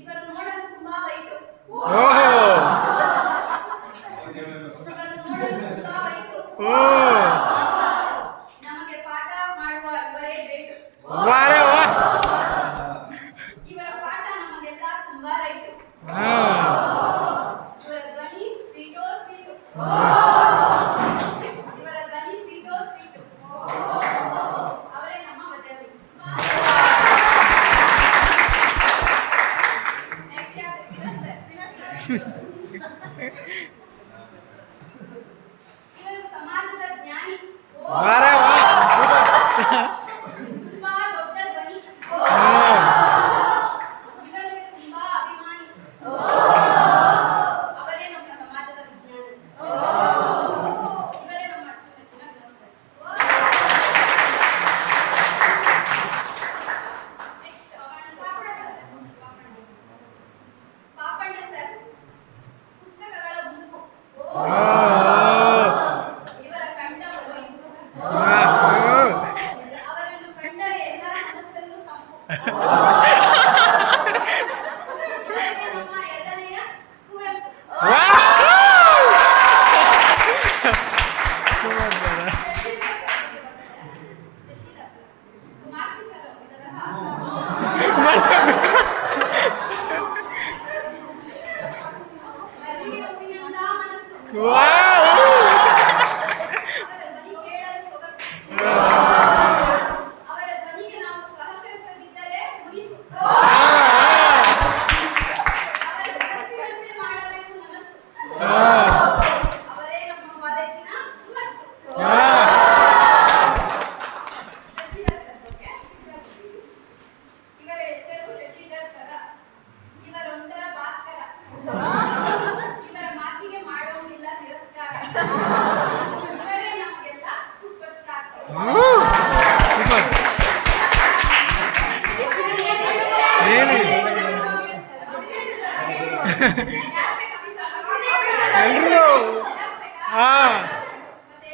ಇವರ ನೋಡಲು ತುಂಬಾ ವೈಟು. ನಮಗೆ ಪಾಠ ಮಾಡುವ ಇವರೇ ಗ್ರೇಟ್. ಇವರ ಪಾಠ ನಮಗೆಲ್ಲ ತುಂಬಾ ರೈಟು. ಇವರ ಧ್ವನಿ ಸ್ವೀಟೋ ಸ್ವೀಟು. ಇವರ ಧ್ವನಿ ಸ್ವೀಟೋ ಸ್ವೀಟು. ಅವರೇ ನಮ್ಮ ಮಜಾರಿ. ಇವರು ಸಮಾಜದ ಜ್ಞಾನಿ. ತುಂಬಾ ದೊಡ್ಡ ಧ್ವನಿ. ಇವರಿಗೆ ತುಂಬಾ ಅಭಿಮಾನಿ. ಅವರೇ ನಮ್ಮ ಸಮಾಜದ ವಿಜ್ಞಾನಿ. ಇವರೇ ನಮ್ಮ ಅಚ್ಚುಮೆಚ್ಚಿನ ಪ್ರೊಫೆಸರ್. ಪಾಪಣ್ಣ ಸರ್ ಪುಸ್ತಕಗಳ ಗುಂಪು. ಇವರ ಕಂಠ ಒಯ್ದು. ಅವರನ್ನು ಕಂಡರೆ ಎಲ್ಲರ ಮನಸ್ಸಲ್ಲೂ ತಂಪು. ಇವರೇ ನಮ್ಮ ಎರಡನೆಯ ಕುವೆಂಪು. ಮಾರ್ತಿ ಸರ್ ಇದರಲ್ಲ. ಮಲ್ಲಿಗೆ ಹೂವಿನಿಂದ ಮನಸ್ಸು. ಅವರ ಧ್ವನಿ ಕೇಳಲು ಸೊಗಸು. ಅವರ ಧ್ವನಿಗೆ ನಾವು ಸಹಕರಿಸದಿದ್ದರೆ ಮುನಿಸು. ಅವರ ಮನಸ್ಸಿನಂತೆ ಮಾಡಬೇಕು ಮನಸ್ಸು. ಅವರೇ ನಮ್ಮ ಕಾಲೇಜಿನ ಹುಮ್ಮಸ್ಸು. ಶಶಿಧರ್ ಸರ್ ಬಗ್ಗೆ ಇವರ ಹೆಸರು ಶಶಿಧರ್ ಸರ. ಇವರೊಂದರ ಭಾಸ್ಕರ. ಇವರ ಮಾತಿಗೆ ಮಾಡೋಂಗಿಲ್ಲ ತಿರಸ್ಕಾರ. ಇವರೇ ನಮಗೆಲ್ಲ ಸೂಪರ್ ಸ್ಟಾರ್. ಎಲ್ರು ಮತ್ತೆ